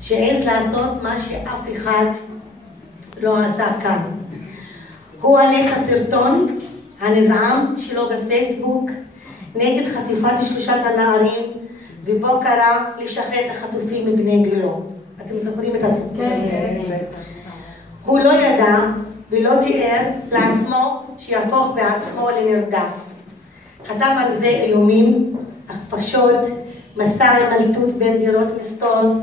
שעז לעשות מה שאף אחד לא עשה כאן. הוא העלה את הסרטון הנזעם שלו בפייסבוק נגד חטיפת שלושת הנערים, ובו קרא לשחרר את החטופים מבני גילו. אתם זוכרים את הסיפור הזה? הוא לא ידע ולא תיאר לעצמו שיהפוך בעצמו לנרדף. חתם על זה איומים, הכפשות, מסע הימלטות בין דירות מסתור,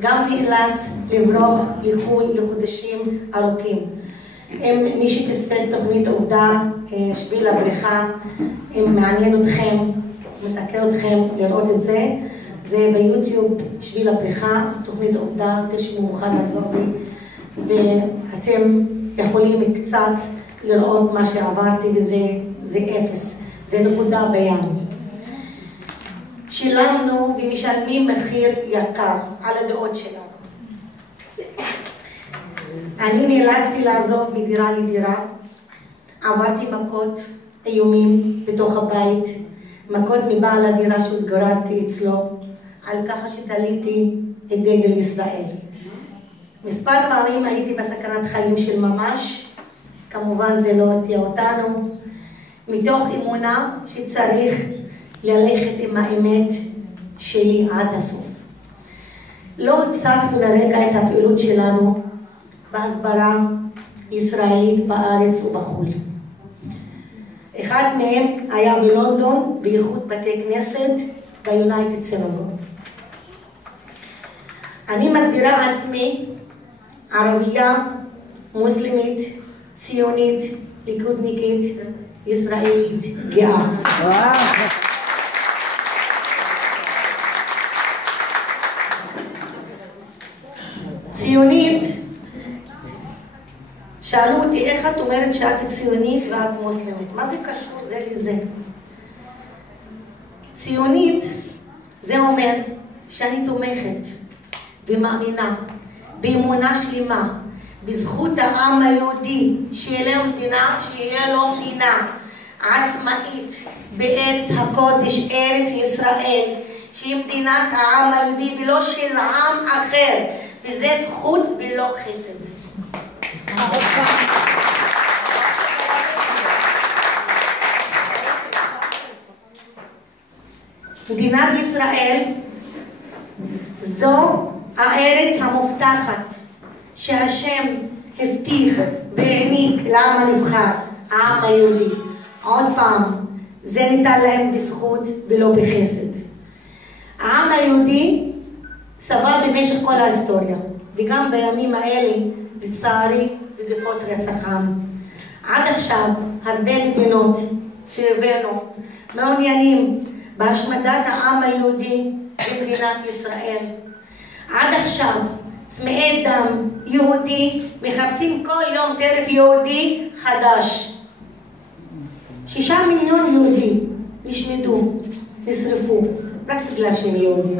גם נאלץ לברוח לחו"ל לחודשים ארוכים. אם מי שפספס תוכנית עובדה, שביל הבריכה, אם מעניין אתכם, מסקר אתכם לראות את זה, זה ביוטיוב, שביל הבריכה, תוכנית עובדה, תרשמו מוכן לעזור לי, ואתם יכולים קצת לראות מה שעברתי, וזה אפס, זה נקודה בים. שילמנו ומשלמים מחיר יקר על הדעות שלנו. אני נאלצתי לעזוב מדירה לדירה, עברתי מכות, איומים בתוך הבית, מכות מבעל הדירה שהתגוררתי אצלו, על ככה שתליתי את דגל ישראל. מספר פעמים הייתי בסכנת חיים של ממש, כמובן זה לא הרתיע אותנו, מתוך אמונה שצריך ללכת עם האמת שלי עד הסוף. לא הפסקנו לרגע את הפעילות שלנו בהסברה ישראלית בארץ ובחו"ל. אחד מהם היה בלונדון באיחוד בתי כנסת ביונייטד סינגון. אני מגדירה עצמי ערבייה, מוסלמית, ציונית, ליכודניקית, ישראלית, גאה. ציונית, שאלו אותי איך את אומרת שאת ציונית ואת מוסלמית, מה זה קשור זה לזה? ציונית זה אומר שאני תומכת ומאמינה באמונה שלמה בזכות העם היהודי שיהיה לו מדינה עצמאית בארץ הקודש, ארץ ישראל, שהיא מדינת העם היהודי ולא של עם אחר, וזה זכות ולא חסד. מדינת ישראל זו הארץ המובטחת שהשם הבטיח והעניק לעם הנבחר, העם היהודי. עוד פעם, זה ניתן להם בזכות ולא בחסד. העם היהודי סבל במשך כל ההיסטוריה, וגם בימים האלה, לצערי, רדיפות רצח עם. עד עכשיו, הרבה מדינות סביבנו מעוניינים בהשמדת העם היהודי במדינת ישראל. עד עכשיו, צמאי דם יהודי מחפשים כל יום טרף יהודי חדש. 6 מיליון יהודים נשמדו, נשרפו, רק בגלל שהם יהודים.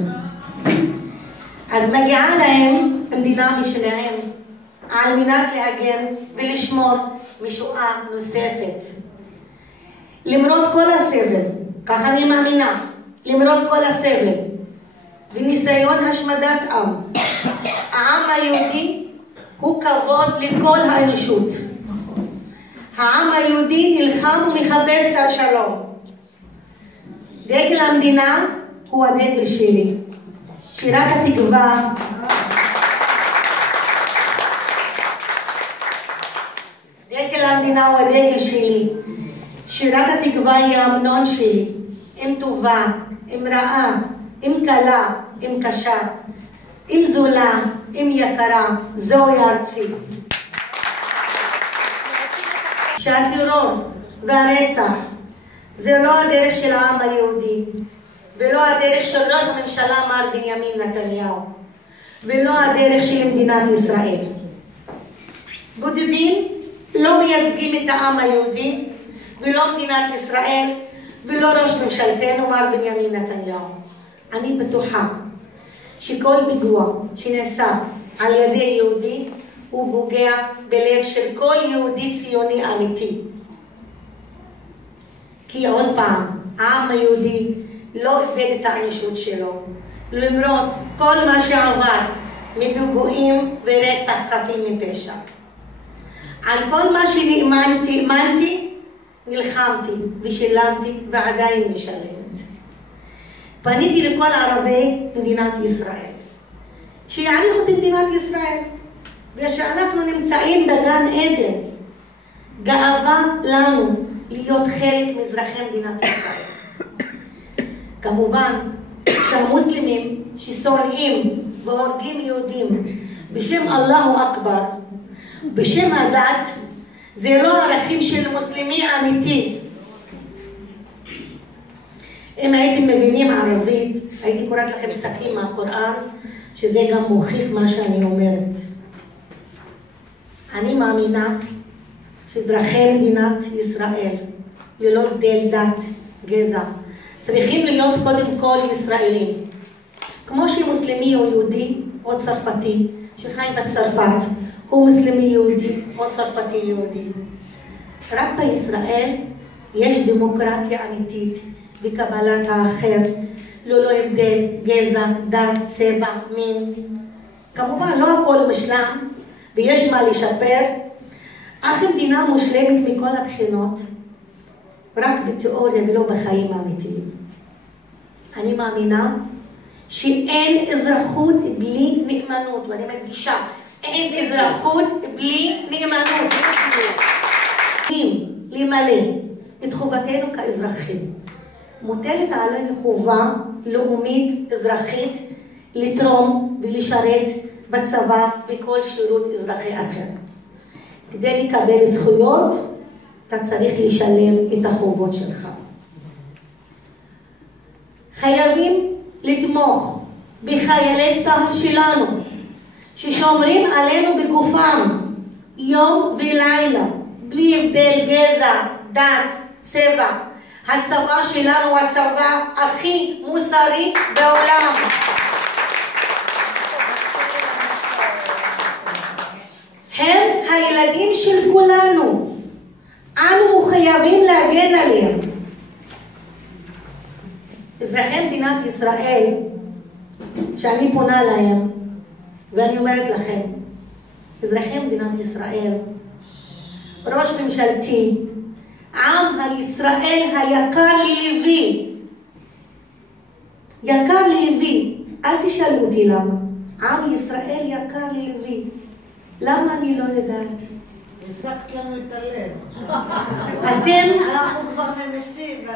אז מגיעה להם מדינה משלהם, על מנת להגן ולשמור משואה נוספת. למרות כל הסבל, ככה אני מאמינה, למרות כל הסבל וניסיון השמדת עם, העם היהודי הוא כבוד לכל האנושות. העם היהודי נלחם ומחפש על שלום. דגל המדינה הוא הדגל שלי. שירת התקווה דגל המדינה הוא הדגל שלי. שירת התקווה היא ההמנון שלי. אם טובה, אם רעה, אם קלה, אם קשה, אם זולה, אם יקרה, זוהי ארצי. שהטרור והרצח זה לא הדרך של העם היהודי, ולא הדרך של ראש הממשלה מר בנימין נתניהו, ולא הדרך של מדינת ישראל. בודדים לא מייצגים את העם היהודי, ולא מדינת ישראל, ולא ראש ממשלתנו מר בנימין נתניהו. אני בטוחה שכל פיגוע שנעשה על ידי יהודי הוא פוגע בלב של כל יהודי ציוני אמיתי. כי עוד פעם, העם היהודי לא איבד את האנושות שלו, למרות כל מה שעבר מפיגועים ורצח חפים מפשע. על כל מה שהאמנתי, נלחמתי ושילמתי ועדיין משלמת. פניתי לכל ערבי מדינת ישראל, שיעריכו את מדינת ישראל, ושאנחנו נמצאים בגן עדן. גאווה לנו להיות חלק מאזרחי מדינת ישראל. כמובן שהמוסלמים ששונאים והורגים יהודים בשם אללהו אכבר, בשם הדת, זה לא ערכים של מוסלמי אמיתי. אם הייתם מבינים ערבית, הייתי קוראת לכם פסקים מהקוראן, שזה גם מוכיח מה שאני אומרת. אני מאמינה שאזרחי מדינת ישראל, ללא הבדל דת, גזע, צריכים להיות קודם כל ישראלים. כמו שמוסלמי או יהודי או צרפתי שחי בצרפת, הוא מוסלמי יהודי או צרפתי יהודי. רק בישראל יש דמוקרטיה אמיתית בקבלת האחר, ללא הבדל גזע, דת, צבע, מין. כמובן לא הכל מושלם ויש מה לשפר, אך מדינה מושלמת מכל הבחינות, רק בתיאוריה ולא בחיים האמיתיים. אני מאמינה שאין אזרחות בלי נאמנות, ואני מדגישה, אין אזרחות בלי נאמנות. למלא את חובתנו כאזרחים. מוטלת עלינו חובה לאומית אזרחית לתרום ולשרת בצבא וכל שירות אזרחי אחר. כדי לקבל זכויות, אתה צריך לשלם את החובות שלך. חייבים לתמוך בחיילי צה"ל שלנו, ששומרים עלינו בגופם יום ולילה, בלי הבדל גזע, דת, צבע. הצבא שלנו הוא הצבא הכי מוסרי בעולם. הם הילדים של כולנו. אנו חייבים להגן עליהם. אזרחי מדינת ישראל, שאני פונה להם, ואני אומרת לכם, אזרחי מדינת ישראל, ראש ממשלתי, עם הישראל היקר ללבי, יקר ללבי, אל תשאלו אותי למה, עם ישראל יקר ללבי, למה אני לא יודעת? הזקת לנו את הלב. אתם... אנחנו כבר נמסים.